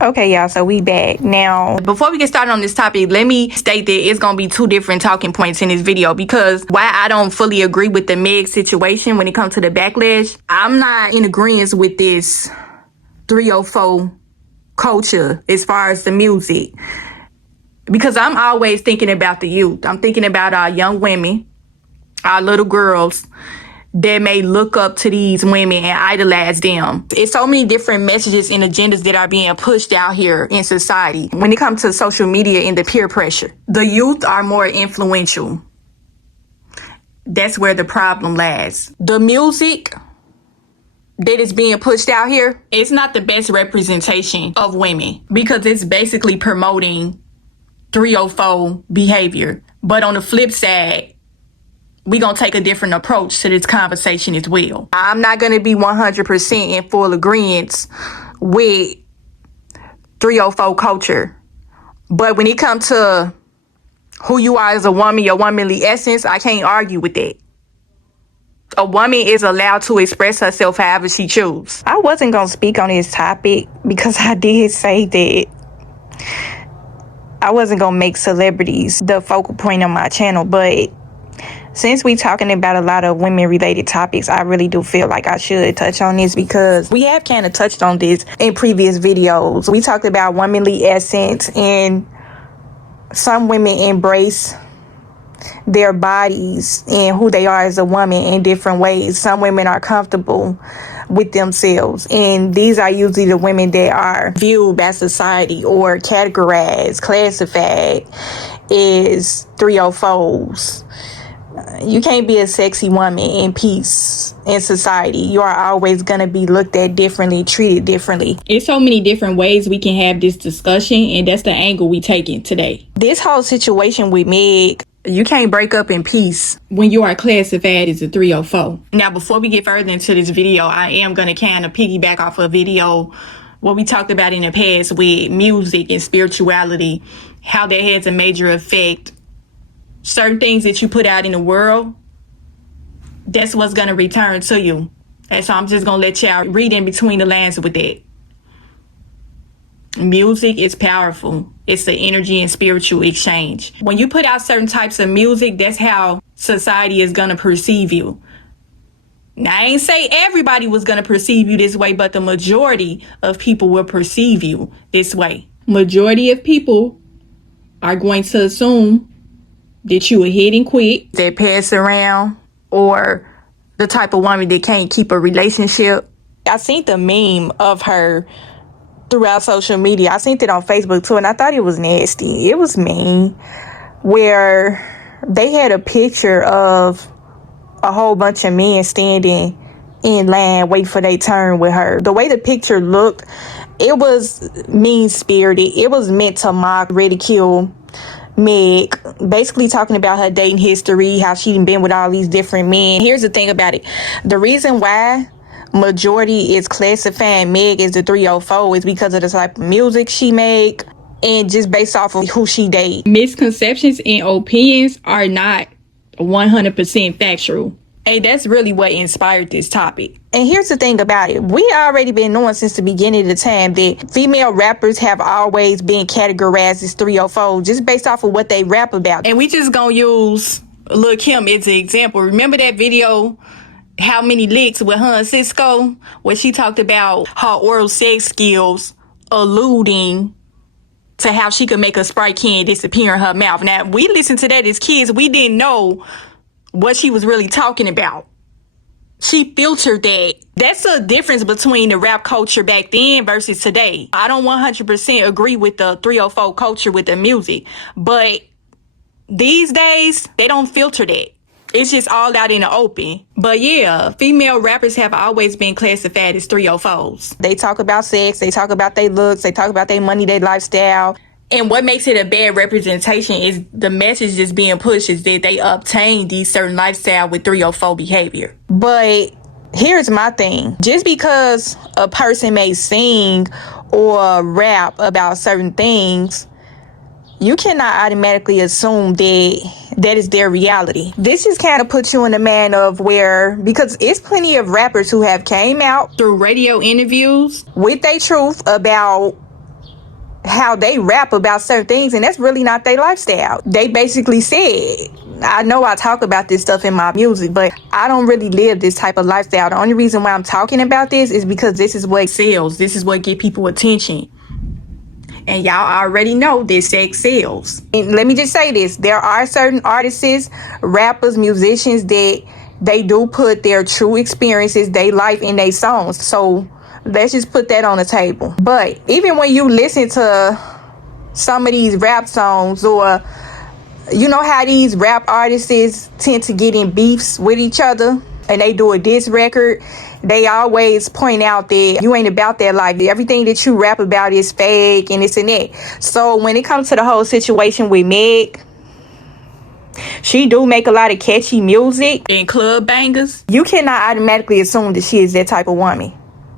Okay, y'all, so we back. Now, before we get started on this topic, let me state that it's going to be two different talking points in this video, because why I don't fully agree with the Meg situation when it comes to the backlash, I'm not in agreement with this 304 culture as far as the music, because I'm always thinking about the youth. I'm thinking about our young women, our little girls that may look up to these women and idolize them. It's so many different messages and agendas that are being pushed out here in society when it comes to social media and the peer pressure. The youth are more influential. That's where the problem lies. The music that is being pushed out here, it's not the best representation of women, because it's basically promoting 304 behavior. But on the flip side, we're going to take a different approach to this conversation as well. I'm not going to be 100% in full agreement with 304 culture. But when it comes to who you are as a woman, your womanly essence, I can't argue with that. A woman is allowed to express herself however she chooses. I wasn't going to speak on this topic because I did say that I wasn't going to make celebrities the focal point of my channel, but since we talking about a lot of women-related topics, I really do feel like I should touch on this, because we have kind of touched on this in previous videos. We talked about womanly essence, and some women embrace their bodies and who they are as a woman in different ways. Some women are comfortable with themselves, and these are usually the women that are viewed by society or categorized, classified as 304's. You can't be a sexy woman in peace in society. You are always going to be looked at differently, treated differently. It's so many different ways we can have this discussion, and that's the angle we taking today. This whole situation with Meg, you can't break up in peace when you are classified as a 304. Now, before we get further into this video, I am going to kind of piggyback off a video what we talked about in the past with music and spirituality, how that has a major effect. Certain things that you put out in the world, that's what's going to return to you. And so I'm just going to let y'all read in between the lines with that. Music is powerful. It's the energy and spiritual exchange. When you put out certain types of music, that's how society is going to perceive you. Now, I ain't say everybody was going to perceive you this way, but the majority of people will perceive you this way. Majority of people are going to assume that you a hit and quit, that pass around, or the type of woman that can't keep a relationship. I seen the meme of her throughout social media. I seen it on Facebook too, and I thought it was nasty. It was mean, where they had a picture of a whole bunch of men standing in line waiting for their turn with her. The way the picture looked, it was mean-spirited. It was meant to mock, ridicule Meg, basically talking about her dating history, how she'd been with all these different men. Here's the thing about it. The reason why majority is classifying Meg as the 304 is because of the type of music she make and just based off of who she date. Misconceptions and opinions are not 100% factual. Hey, that's really what inspired this topic. And here's the thing about it. We already been knowing since the beginning of the time that female rappers have always been categorized as 304 just based off of what they rap about. And we just gonna use Lil' Kim as an example. Remember that video, How Many Licks, with her and Cisco, where she talked about her oral sex skills, alluding to how she could make a Sprite can disappear in her mouth. Now, we listened to that as kids. We didn't know what she was really talking about. She filtered that. That's a difference between the rap culture back then versus today. I don't 100% agree with the 304 culture with the music, but these days, they don't filter that. It's just all out in the open. But yeah, female rappers have always been classified as 304's. They talk about sex, they talk about their looks, they talk about their money, their lifestyle. And what makes it a bad representation is the message that's being pushed is that they obtain these certain lifestyle with 304 behavior. But here's my thing. Just because a person may sing or rap about certain things, you cannot automatically assume that is their reality. This just kind of puts you in the man of where, because it's plenty of rappers who have came out through radio interviews with their truth about how they rap about certain things, and that's really not their lifestyle. They basically said, I know I talk about this stuff in my music, but I don't really live this type of lifestyle. The only reason why I'm talking about this is because this is what sells. This is what get people attention. And y'all already know that sex sells. And let me just say this. There are certain artists, rappers, musicians that they do put their true experiences, their life in their songs. So let's just put that on the table. But even when you listen to some of these rap songs, or you know how these rap artists tend to get in beefs with each other and they do a diss record, they always point out that you ain't about that life. Everything that you rap about is fake and this and that. So when it comes to the whole situation with Meg, she do make a lot of catchy music and club bangers. You cannot automatically assume that she is that type of woman.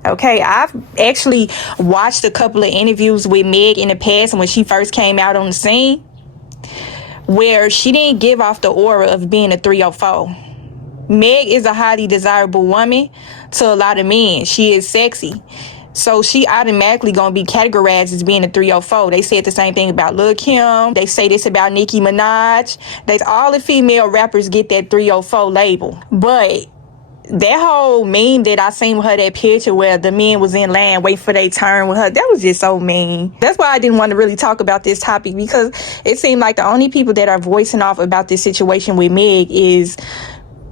Okay, I've actually watched a couple of interviews with Meg in the past when she first came out on the scene, where she didn't give off the aura of being a 304. Meg is a highly desirable woman to a lot of men. She is sexy. So she automatically gonna be categorized as being a 304. They said the same thing about Lil Kim. They say this about Nicki Minaj. All the female rappers get that 304 label. But that whole meme that I seen with her, that picture where the men was in line waiting for their turn with her, that was just so mean. That's why I didn't want to really talk about this topic, because it seemed like the only people that are voicing off about this situation with Meg is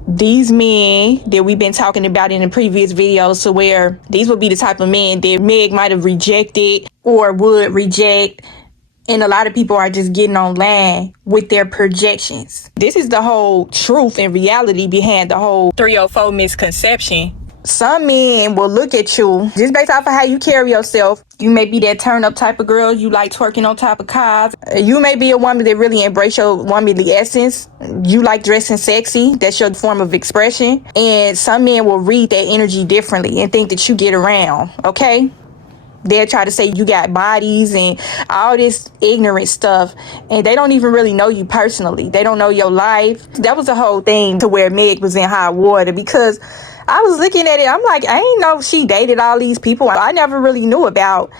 these men that we've been talking about in the previous videos, so where these would be the type of men that Meg might have rejected or would reject. And a lot of people are just getting online with their projections. This is the whole truth and reality behind the whole 304 misconception. Some men will look at you just based off of how you carry yourself. You may be that turn up type of girl. You like twerking on top of cars. You may be a woman that really embrace your womanly essence. You like dressing sexy. That's your form of expression. And some men will read that energy differently and think that you get around. Okay? They'll try to say you got bodies and all this ignorant stuff, and they don't even really know you personally. They don't know your life. That was the whole thing to where Meg was in hot water, because I was looking at it, I'm like, I ain't know she dated all these people. I never really knew about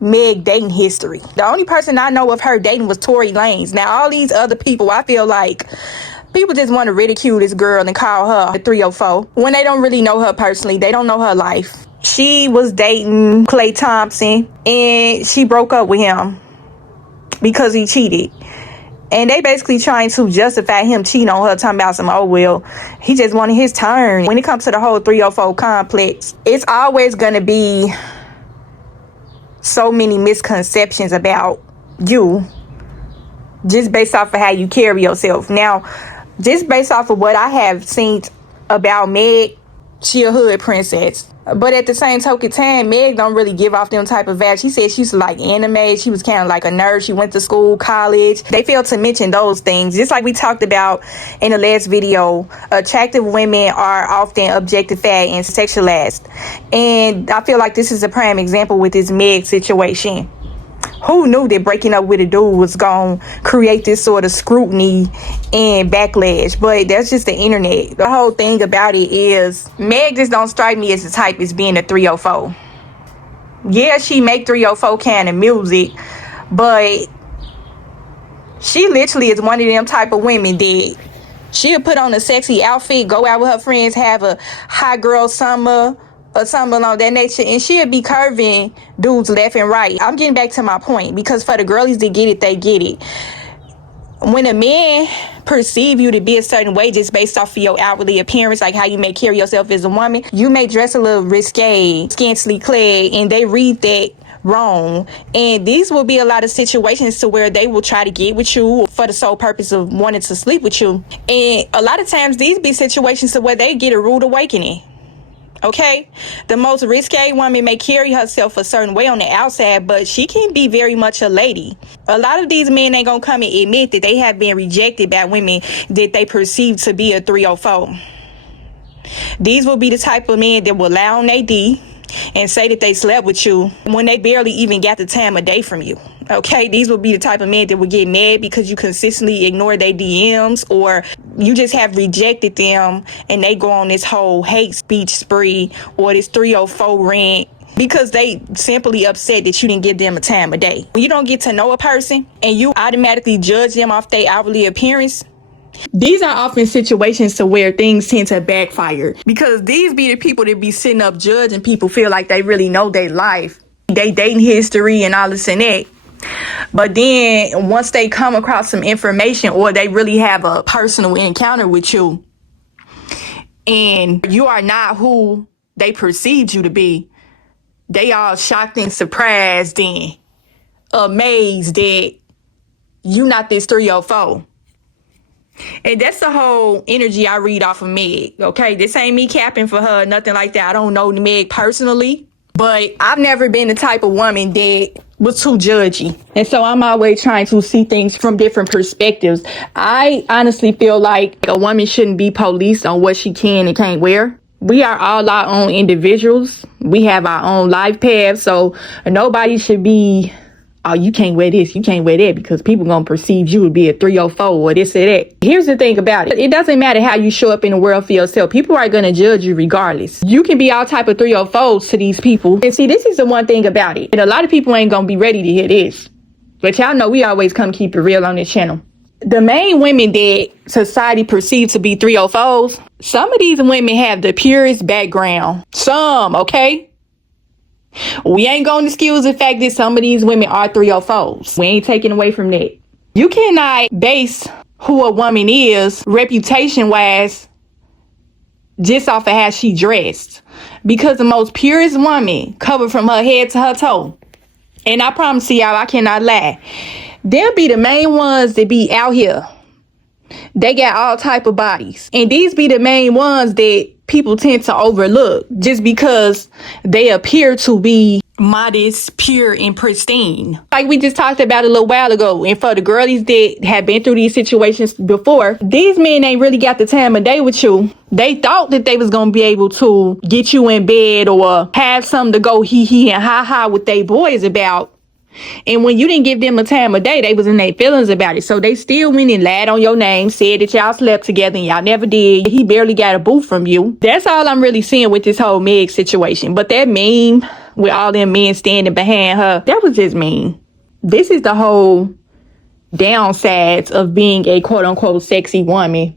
Meg dating history. The only person I know of her dating was Tory Lanez. Now all these other people, I feel like people just want to ridicule this girl and call her a 304 when they don't really know her personally. They don't know her life. She was dating Klay Thompson and she broke up with him because he cheated. And they basically trying to justify him cheating on her, talking about some, oh, well, he just wanted his turn. When it comes to the whole 304 complex, it's always going to be so many misconceptions about you just based off of how you carry yourself. Now, just based off of what I have seen about Meg, she a hood princess. But at the same token time, Meg don't really give off them type of vibes. She said she used to like anime. She was kind of like a nerd. She went to school, college. They fail to mention those things. Just like we talked about in the last video, attractive women are often objectified and sexualized. And I feel like this is a prime example with this Meg situation. Who knew that breaking up with a dude was going to create this sort of scrutiny and backlash? But that's just the internet. The whole thing about it is Meg just don't strike me as the type as being a 304. Yeah, she make 304 kind of music, but she literally is one of them type of women that she'll put on a sexy outfit, go out with her friends, have a hot girl summer or something along that nature, and she'll be curving dudes left and right. I'm getting back to my point, because for the girlies that get it, they get it. When a man perceive you to be a certain way just based off of your outwardly appearance, like how you may carry yourself as a woman, you may dress a little risque, scantily clad, and they read that wrong. And these will be a lot of situations to where they will try to get with you for the sole purpose of wanting to sleep with you. And a lot of times these be situations to where they get a rude awakening. Okay, the most risque woman may carry herself a certain way on the outside, but she can be very much a lady. A lot of these men ain't gonna come and admit that they have been rejected by women that they perceive to be a 304. These will be the type of men that will lie on their D and say that they slept with you when they barely even got the time of day from you. Okay, these will be the type of men that will get mad because you consistently ignore their DMs, or you just have rejected them and they go on this whole hate speech spree or this 304 rant because they simply upset that you didn't give them a time of day. When you don't get to know a person and you automatically judge them off their outwardly appearance, these are often situations to where things tend to backfire, because these be the people that be sitting up judging people, feel like they really know their life, they dating history and all this and that. But then once they come across some information, or they really have a personal encounter with you, and you are not who they perceived you to be, they all shocked and surprised and amazed that you not this 304. And that's the whole energy I read off of Meg, okay? This ain't me capping for her, nothing like that. I don't know Meg personally, but I've never been the type of woman that was too judgy. And so I'm always trying to see things from different perspectives. I honestly feel like a woman shouldn't be policed on what she can and can't wear. We are all our own individuals. We have our own life paths. So nobody should be, oh, you can't wear this, you can't wear that, because people gonna perceive you to be a 304 or this or that. Here's the thing about it. It doesn't matter how you show up in the world for yourself. People are gonna judge you regardless. You can be all type of 304s to these people. And see, this is the one thing about it. And a lot of people ain't gonna be ready to hear this. But y'all know we always come keep it real on this channel. The main women that society perceives to be 304s, some of these women have the purest background. Some, okay? We ain't gonna excuse the fact that some of these women are 304s. We ain't taking away from that. You cannot base who a woman is reputation wise just off of how she dressed, because the most purest woman covered from her head to her toe, and I promise y'all, I cannot lie, they'll be the main ones that be out here. They got all type of bodies, and these be the main ones that people tend to overlook just because they appear to be modest, pure, and pristine. Like we just talked about a little while ago. And for the girlies that have been through these situations before, these men ain't really got the time of day with you. They thought that they was gonna be able to get you in bed or have something to go hee and ha with they boys about. And when you didn't give them a time of day, they was in their feelings about it. So they still went and lied on your name, said that y'all slept together and y'all never did. He barely got a boo from you. That's all I'm really seeing with this whole Meg situation. But that meme with all them men standing behind her, that was just mean. This is the whole downsides of being a quote unquote sexy woman.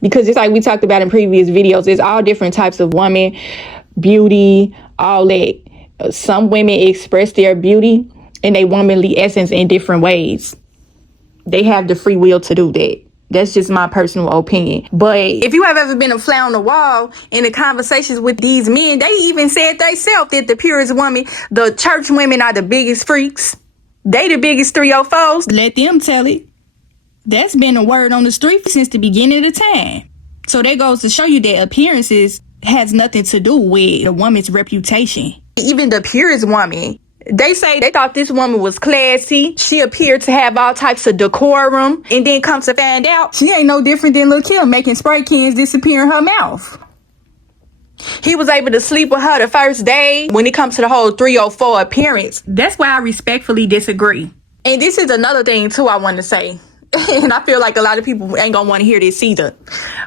Because just like we talked about in previous videos, there's all different types of women, beauty, all that. Some women express their beauty and they womanly essence in different ways. They have the free will to do that. That's just my personal opinion. But if you have ever been a fly on the wall in the conversations with these men, they even said themselves that the purest women, the church women, are the biggest freaks. They the biggest 304s. Let them tell it. That's been a word on the street since the beginning of the time. So that goes to show you that appearances has nothing to do with a woman's reputation. Even the purest woman, they say they thought this woman was classy. She appeared to have all types of decorum. And then come to find out, she ain't no different than Lil' Kim making spray cans disappear in her mouth. He was able to sleep with her the first day. When it comes to the whole 304 appearance, that's why I respectfully disagree. And this is another thing too I want to say. And I feel like a lot of people ain't gonna want to hear this either.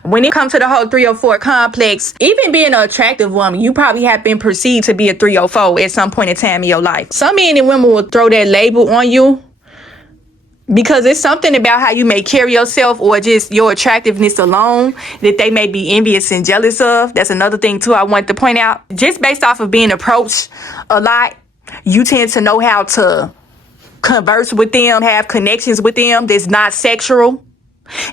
When it comes to the whole 304 complex, even being an attractive woman, you probably have been perceived to be a 304 at some point in time in your life. Some men and women will throw that label on you because it's something about how you may carry yourself or just your attractiveness alone that they may be envious and jealous of. That's another thing too I want to point out. Just based off of being approached a lot, you tend to know how to converse with them, have connections with them that's not sexual.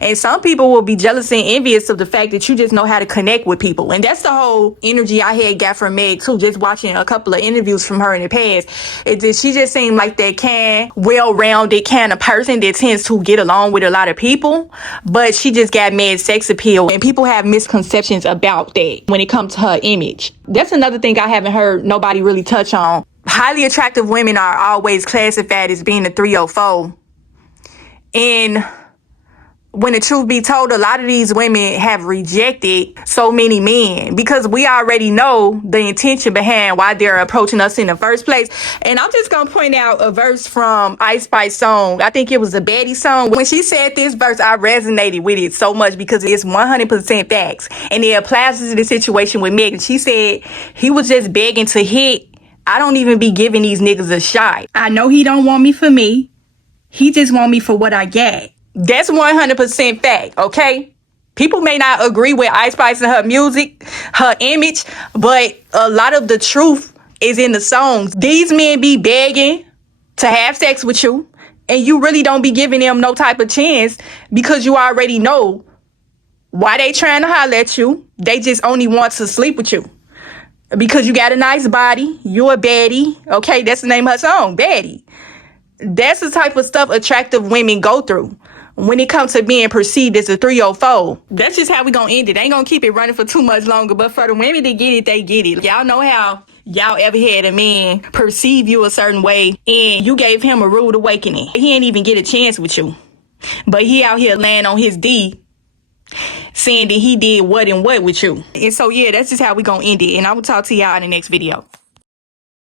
And some people will be jealous and envious of the fact that you just know how to connect with people. And that's the whole energy I had got from Meg too, just watching a couple of interviews from her in the past. She just seemed like that well-rounded kind of person that tends to get along with a lot of people. But she just got mad sex appeal. And people have misconceptions about that when it comes to her image. That's another thing I haven't heard nobody really touch on. Highly attractive women are always classified as being a 304. And when the truth be told, a lot of these women have rejected so many men because we already know the intention behind why they're approaching us in the first place. And I'm just going to point out a verse from Ice Spice song. I think it was a Betty song. When she said this verse, I resonated with it so much because it's 100% facts. And it applies to the situation with Megan. She said he was just begging to hit I don't even be giving these niggas a shot. I know he don't want me for me. He just want me for what I get. That's 100% fact, okay? People may not agree with Ice Spice and her music, her image, but a lot of the truth is in the songs. These men be begging to have sex with you, and you really don't be giving them no type of chance because you already know why they trying to holler at you. They just only want to sleep with you. Because you got a nice body, you a baddie, okay? That's the name of her song, Baddie. That's the type of stuff attractive women go through when it comes to being perceived as a 304. That's just how we gonna end it. Ain't gonna keep it running for too much longer, but for the women that get it, they get it. Y'all know how y'all ever had a man perceive you a certain way and you gave him a rude awakening. He ain't even get a chance with you, but he out here laying on his D saying that he did what and what with you. And so yeah, that's just how we gonna end it, and I will talk to y'all in the next video.